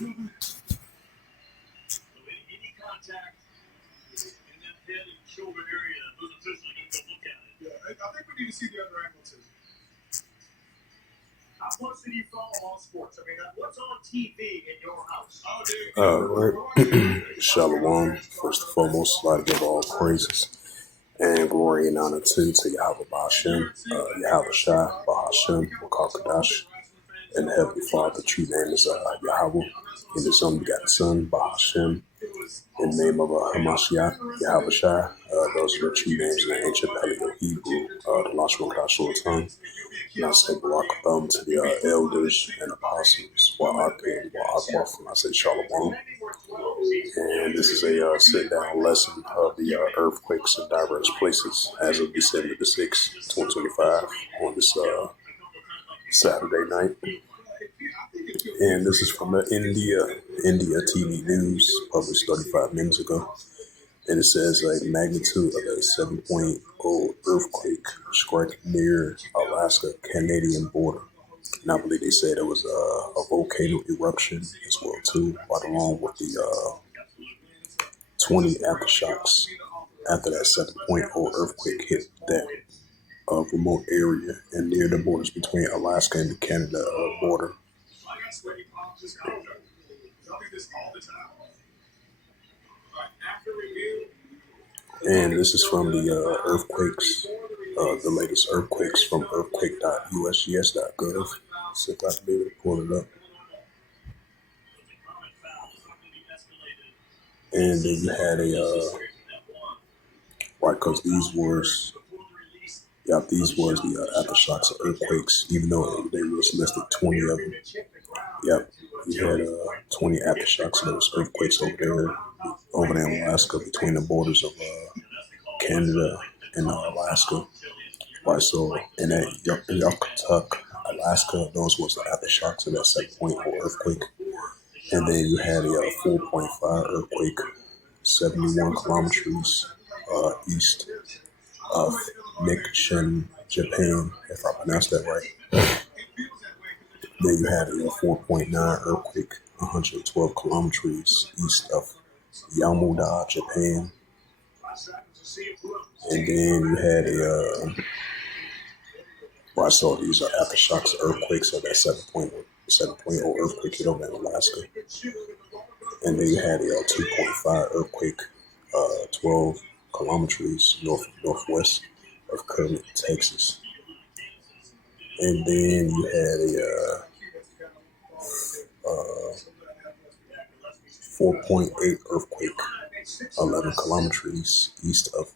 Right. Shalom. First and foremost, I'd like to give all praises and glory and honor to Yahweh Ba'Shem, Yahweh Shai, Ba'Shem, Wakakadash, and the Heavenly Father. The true name is Yahweh, and His only begotten Son, Ba'Shem, in the name of Hamashiach, Yahweh Shai. Those are the true names in the ancient Paleo Hebrew, the Lost One Goshua tongue. And I say Barak to the elders and apostles, Wa'ak and Wa'ak, and I say Shalom. And this is a sit-down lesson of the earthquakes in diverse places as of December the 6th, 2025, on this Saturday night. And this is from the India TV News, published 35 minutes ago. And it says a magnitude of a 7.0 earthquake struck near Alaska-Canadian border. And I believe they said it was a volcano eruption as well too, right along with the 20 aftershocks after that 7.0 earthquake hit that remote area and near the borders between Alaska and the Canada border. And this is from the earthquakes, the latest earthquakes from earthquake.usgs.gov. See if I can be able to pull it up. And then you had right, because these was the aftershocks of earthquakes, even though they was listed 20 of them. Yep, you had 20 aftershocks of those earthquakes over there in Alaska, between the borders of Canada and Alaska. Right, so in that Yakutuk, Alaska, those was the aftershocks of that 7.0 earthquake. And then you had a 4.5 earthquake, 71 kilometers east of Nikshin, Japan, if I pronounced that right. Then you had a 4.9 earthquake, 112 kilometers east of Yamuda, Japan. And then you had I saw these are aftershocks earthquakes of that 7.0 earthquake hit over in Alaska. And then you had a 2.5 earthquake, 12 kilometers northwest of Kermit, Texas. And then you had a 4.8 earthquake, 11 kilometers east of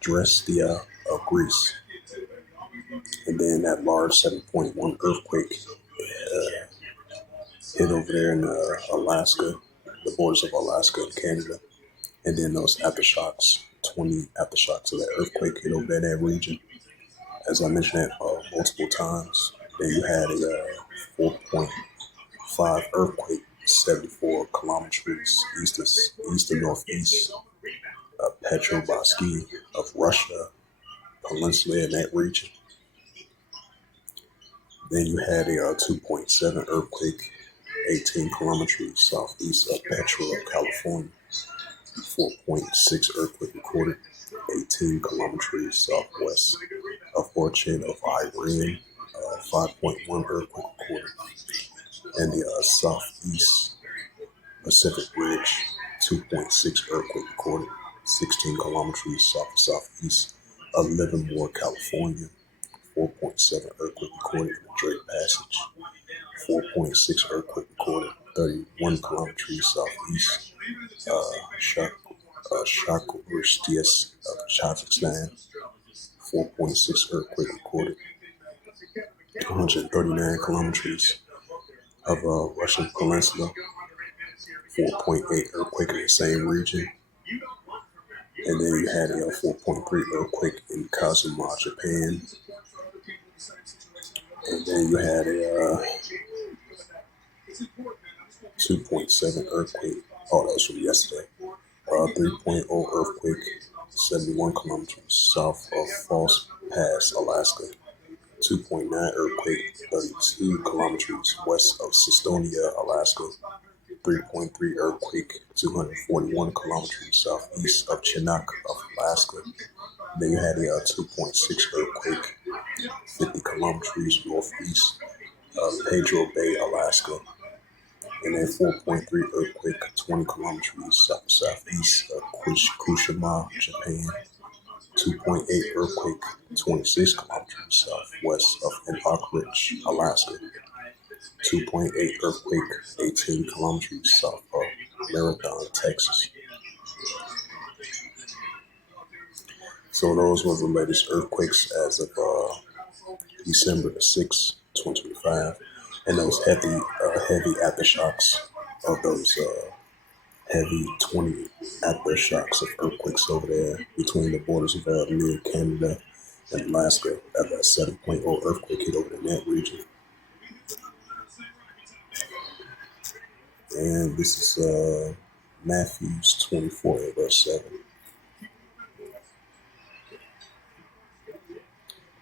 Drestia of Greece. And then that large 7.1 earthquake hit over there in Alaska, the borders of Alaska and Canada. And then those aftershocks, 20 aftershocks of that earthquake hit over in that region. As I mentioned that multiple times. Then you had a 4.5 earthquake, 74 kilometers east and northeast Petrobaski of Russia, Peninsula in that region. Then you had a 2.7 earthquake, 18 kilometers southeast of Petro, California. 4.6 earthquake recorded, 18 kilometers southwest of Orchid of Iran. 5.1 earthquake recorded. And the southeast Pacific Ridge, 2.6 earthquake recorded, 16 kilometers southeast of Livermore, California. 4.7 earthquake recorded in the Drake Passage. 4.6 earthquake recorded, 31 kilometers southeast Shakurstias of Kazakhstan. 4.6 earthquake recorded, 139 kilometers of Russian Peninsula. 4.8 earthquake in the same region. And then you had a 4.3 earthquake in Kazuma, Japan. And then you had a 2.7 earthquake. Oh, that was from yesterday. 3.0 earthquake, 71 kilometers south of False Pass, Alaska. 2.9 earthquake, 32 kilometers west of Sistonia, Alaska. 3.3 earthquake, 241 kilometers southeast of Chinook of Alaska. Then you had a 2.6 earthquake, 50 kilometers northeast of Pedro Bay, Alaska. And then 4.3 earthquake, 20 kilometers southeast of Kushima, Japan. 2.8 earthquake, 26 kilometers southwest of Anchorage, Alaska. 2.8 earthquake, 18 kilometers south of Marathon, Texas. So those were the latest earthquakes as of December the 6th, 2025. And those heavy aftershocks of those heavy 20 aftershocks of earthquakes over there between the borders of near Canada and Alaska. That 7.0 earthquake hit over in that region. And this is Matthews 24 and verse 7.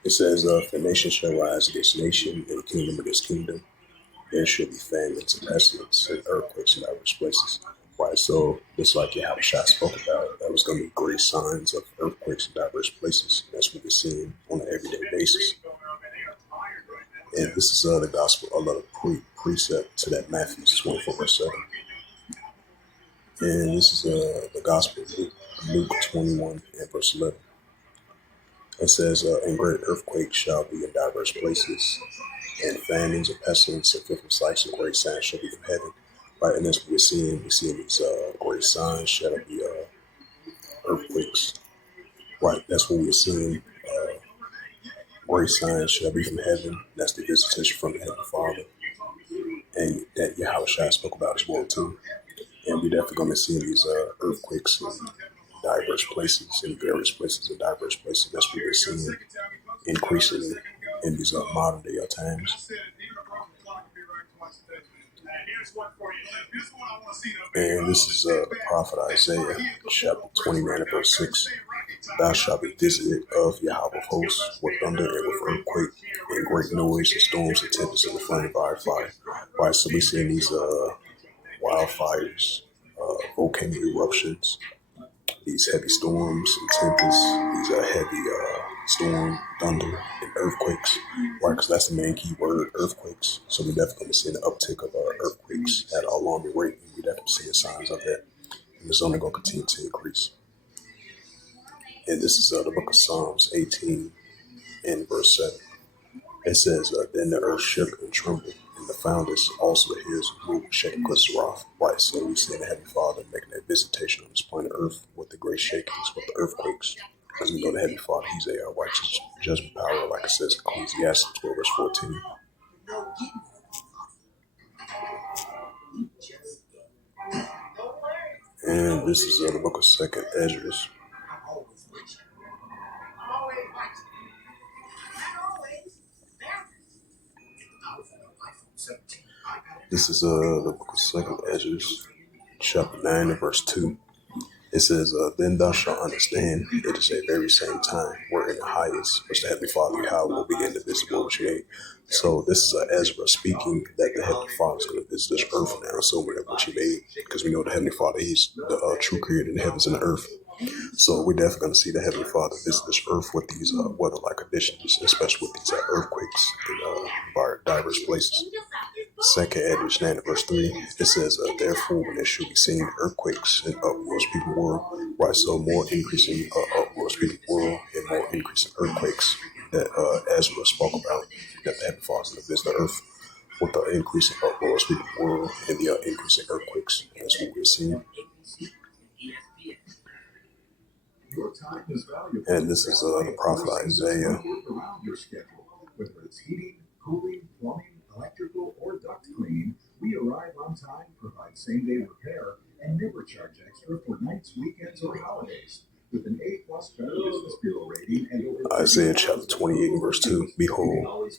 It says, if a nation shall rise against nation and kingdom against kingdom, there shall be famines and pestilence and earthquakes in diverse places. Right, so just like Yahushua spoke about, that was going to be great signs of earthquakes in diverse places. That's what we're seeing on an everyday basis. And this is the gospel, another precept to that Matthew 24 verse 7. And this is the gospel, Luke 21 and verse 11. It says, and great earthquakes shall be in diverse places, and famines and pestilence and fearful sights and great signs shall be from heaven. Right, and that's what we're seeing. We're seeing these great signs shall be earthquakes. Right, that's what we're seeing. Great signs shall be from heaven. That's the visitation from the Heavenly Father. And that Yahushua spoke about as well too. And we're definitely going to see these earthquakes in diverse places, in various places, in diverse places. That's what we're seeing increasingly in these modern day times. And this is the prophet Isaiah, chapter 29, verse 6. Thou shalt be visited of Yahweh of hosts with thunder and with earthquake and great noise and storms and tempests and the flame of fire. Right, so we're seeing these wildfires, volcanic eruptions, these heavy storms and tempests, these heavy storm, thunder, and earthquakes. Right, because that's the main key word, earthquakes. So we're definitely going to see an uptick of earthquakes at an alarming rate. And we're definitely seeing signs of that. And it's only going to continue to increase. And this is the book of Psalms 18 and verse 7. It says, then the earth shook and trembled, and the founders also the hills moved, shaking because of wrath. Right, so we see the Heavenly Father making that visitation on this planet Earth with the great shakings, with the earthquakes. As we know, the Heavenly Father, He's a righteous judgment power, like it says in Ecclesiastes 12, verse 14. And this is the book of 2nd Ezra. This is the book of 2nd Ezra, chapter 9 and verse 2. It says, then thou shalt understand it is a very same time wherein the highest, which the Heavenly Father Yahweh will begin to visit what was made. So this is Ezra speaking that the Heavenly Father is going to visit this earth now, assuming that what He made, because we know the Heavenly Father, He's the true creator in the heavens and the earth. So we're definitely going to see the Heavenly Father visit this earth with these weather-like conditions, especially with these earthquakes in diverse places. 2nd Ezra 9 verse 3, it says, therefore when there should be seen earthquakes in upward speaking world, right? So more increasing upward speaking world and more increasing earthquakes that Ezra spoke about, that the Heavenly Father is going to visit the earth with the increasing upward speaking world and the increasing earthquakes. That's what we're seeing. And this is the prophet Isaiah. Whether it's heating, cooling, plumbing, electrical, or duct cleaning, we arrive on time, provide same-day repair, and never charge extra for nights, weekends, or holidays. With an A+ Better Business Bureau rating and over Isaiah chapter 28 verse 2, behold,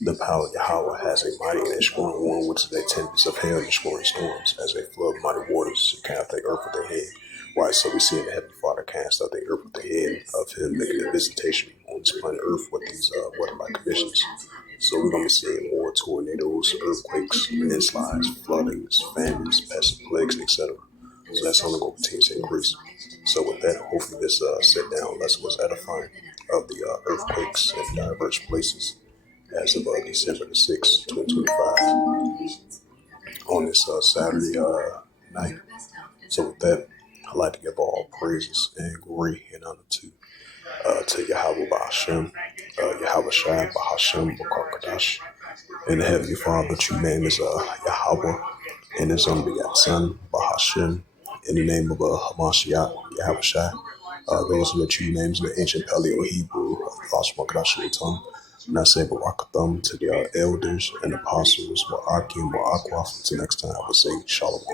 the power of Yahweh has a mighty and destroying one, which is a tempest of hell and destroying storms, as a flood of mighty waters to cast the earth with their head. Right, so we see the Heavenly Father cast out the earth with the head of Him making a visitation on this planet Earth with these weather-like conditions. So we're gonna be seeing more tornadoes, earthquakes, landslides, floodings, famines, pest plagues, etc. So that's only going to continue to increase. So with that, hopefully this sit-down lesson was edifying of the earthquakes in diverse places as of December the 6th, 2025 on this Saturday night. So with that, I'd like to give all praises and glory and honor to Yahweh Ba'Hashem, Yahweh Shai Ba'Hashem B'Kakadash, and the Heavenly Father, true name is Yahweh, and His only begotten Son, Bahashem, in the name of Hamashiach, Yahweh Shai. Those are the true names in the ancient Paleo Hebrew, Lashmakadash tongue. And I say Barakatham to the elders and apostles, Barakim, Barakwa. Until next time, I will say Shalom.